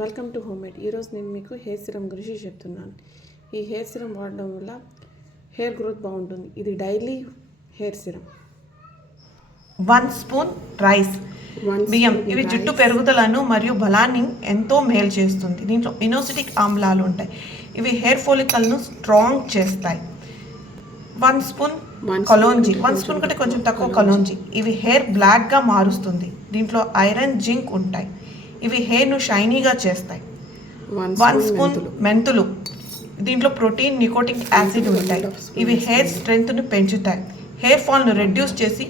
Welcome to home made. ఈరోజు నేను మీకు హెయిర్ సిరమ్ గురించి చెప్తున్నాను. ఈ హెయిర్ సిరమ్ వాడడం వల్ల హెయిర్ గ్రోత్ బాగుంటుంది. ఇది daily hair serum. 1 spoon rice బియ్యం. ఇవి జుట్టు పెరుగుదలను మరియు బలాన్ని ఎంతో మేలు చేస్తుంది. దీంట్లో ఇనోసిటిక్ ఆమ్లాలు ఉంటాయి. ఇవి హెయిర్ ఫోలికల్ను స్ట్రాంగ్ చేస్తాయి. 1 స్పూన్ కలోంజీ, 1 స్పూన్ కంటే కొంచెం తక్కువ కలోంజీ. ఇవి హెయిర్ బ్లాక్గా మారుస్తుంది. దీంట్లో ఐరన్, జింక్ ఉంటాయి. ఇవి హెయిర్ను షైనీగా చేస్తాయి. 1 స్పూన్ మెంతులు. దీంట్లో ప్రోటీన్, నికోటిక్ యాసిడ్ ఉంటాయి. ఇవి హెయిర్ స్ట్రెంగ్త్ను పెంచుతాయి. హెయిర్ ఫాల్ను రెడ్యూస్ చేసి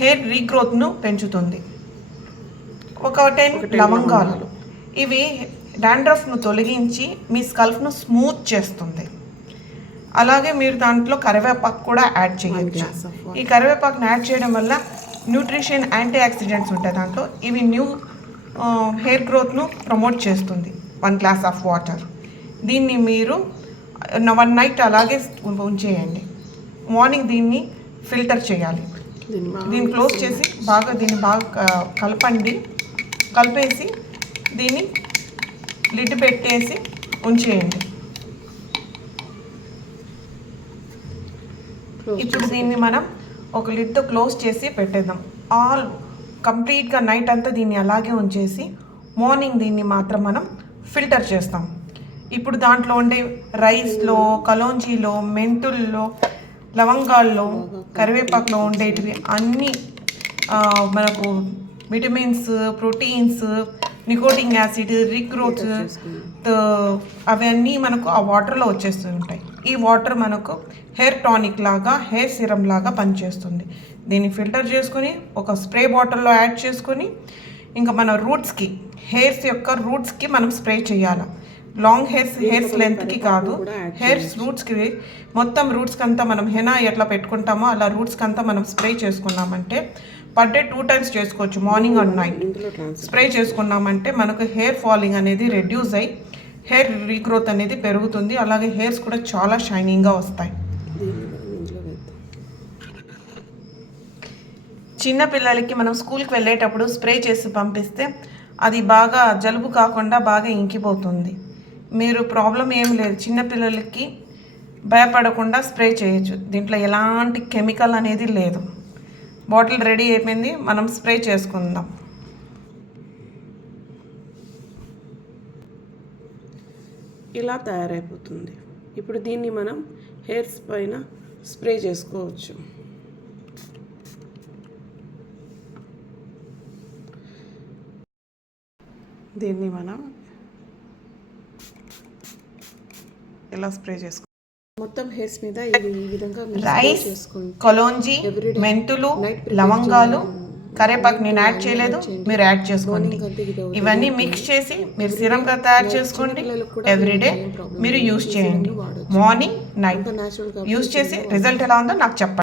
హెయిర్ రీగ్రోత్ను పెంచుతుంది. ఒక 10 లవంగాలు. ఇవి డాండ్రఫ్ను తొలగించి మీ స్కల్ఫ్ను స్మూత్ చేస్తుంది. అలాగే మీరు దాంట్లో కరివేపాకు కూడా యాడ్ చేయొచ్చు. ఈ కరివేపాకును యాడ్ చేయడం వల్ల న్యూట్రిషన్, యాంటీ ఆక్సిడెంట్స్ ఉంటాయి దాంట్లో. ఇవి హెయిర్ గ్రోత్ను ప్రమోట్ చేస్తుంది. 1 గ్లాస్ ఆఫ్ వాటర్. దీన్ని మీరు 1 నైట్ అలాగే ఉంచేయండి. మార్నింగ్ దీన్ని ఫిల్టర్ చేయాలి. దీన్ని క్లోజ్ చేసి దీన్ని బాగా కలపండి. కలిపేసి దీన్ని లిడ్ పెట్టేసి ఉంచేయండి. ఇప్పుడు దీన్ని మనం ఒక లిడ్తో క్లోజ్ చేసి పెట్టేద్దాం. కంప్లీట్గా నైట్ అంతా దీన్ని అలాగే ఉంచేసి మార్నింగ్ దీన్ని మాత్రం మనం ఫిల్టర్ చేస్తాం. ఇప్పుడు దాంట్లో ఉండే రైస్లో, కలోంజీలో, మెంతుల్లో, లవంగాల్లో, కరివేపాకులో ఉండేటివి అన్నీ మనకు vitamins, proteins, nicotinic acid, regrowth అవన్నీ మనకు ఆ వాటర్లో వచ్చేస్తూ ఉంటాయి. ఈ వాటర్ మనకు హెయిర్ టానిక్ లాగా, హెయిర్ సిరమ్ లాగా పనిచేస్తుంది. దీన్ని ఫిల్టర్ చేసుకొని ఒక స్ప్రే బాటిల్లో యాడ్ చేసుకొని ఇంకా మన రూట్స్కి, హెయిర్స్ యొక్క రూట్స్కి మనం స్ప్రే చేయాలి. లాంగ్ హెయిర్స్ లెంత్కి కాదు, హెయిర్స్ రూట్స్కి, మొత్తం రూట్స్కి అంతా మనం హెనా ఎట్లా పెట్టుకుంటామో అలా రూట్స్కి అంతా మనం స్ప్రే చేసుకున్నామంటే పర్ డే 2 టైమ్స్ చేసుకోవచ్చు, మార్నింగ్ అండ్ నైట్. స్ప్రే చేసుకున్నామంటే మనకు హెయిర్ ఫాలింగ్ అనేది రెడ్యూస్ అయ్యి హెయిర్ రీగ్రోత్ అనేది పెరుగుతుంది. అలాగే హెయిర్స్ కూడా చాలా షైనింగ్గా వస్తాయి. చిన్నపిల్లలకి మనం స్కూల్కి వెళ్ళేటప్పుడు స్ప్రే చేసి పంపిస్తే అది బాగా జలుబు కాకుండా బాగా ఇంకిపోతుంది. మీరు ప్రాబ్లం ఏం లేదు, చిన్నపిల్లలకి భయపడకుండా స్ప్రే చేయొచ్చు. దీంట్లో ఎలాంటి కెమికల్ అనేది లేదు. బాటిల్ రెడీ అయిపోయింది, మనం స్ప్రే చేసుకుందాం. ఇలా తయారైపోతుంది. ఇప్పుడు దీన్ని మనం హెయిర్స్ పైన స్ప్రే చేసుకోవచ్చు. దీన్ని మనం ఇలా స్ప్రే చేసుకో. మొత్తం హెయిర్స్ మీద ఈ విధంగా రైస్, కలోంజీ, మెంతులు, లవంగాలు, కరివేపాకు నేను యాడ్ చేయలేదు, మీరు యాడ్ చేసుకోండి. ఇవన్నీ మిక్స్ చేసి మీరు సిరమ్గా తయారు చేసుకోండి. ఎవ్రీడే మీరు యూస్ చేయండి, మార్నింగ్ నైట్ యూస్ చేసి రిజల్ట్ ఎలా ఉందో నాకు చెప్పండి.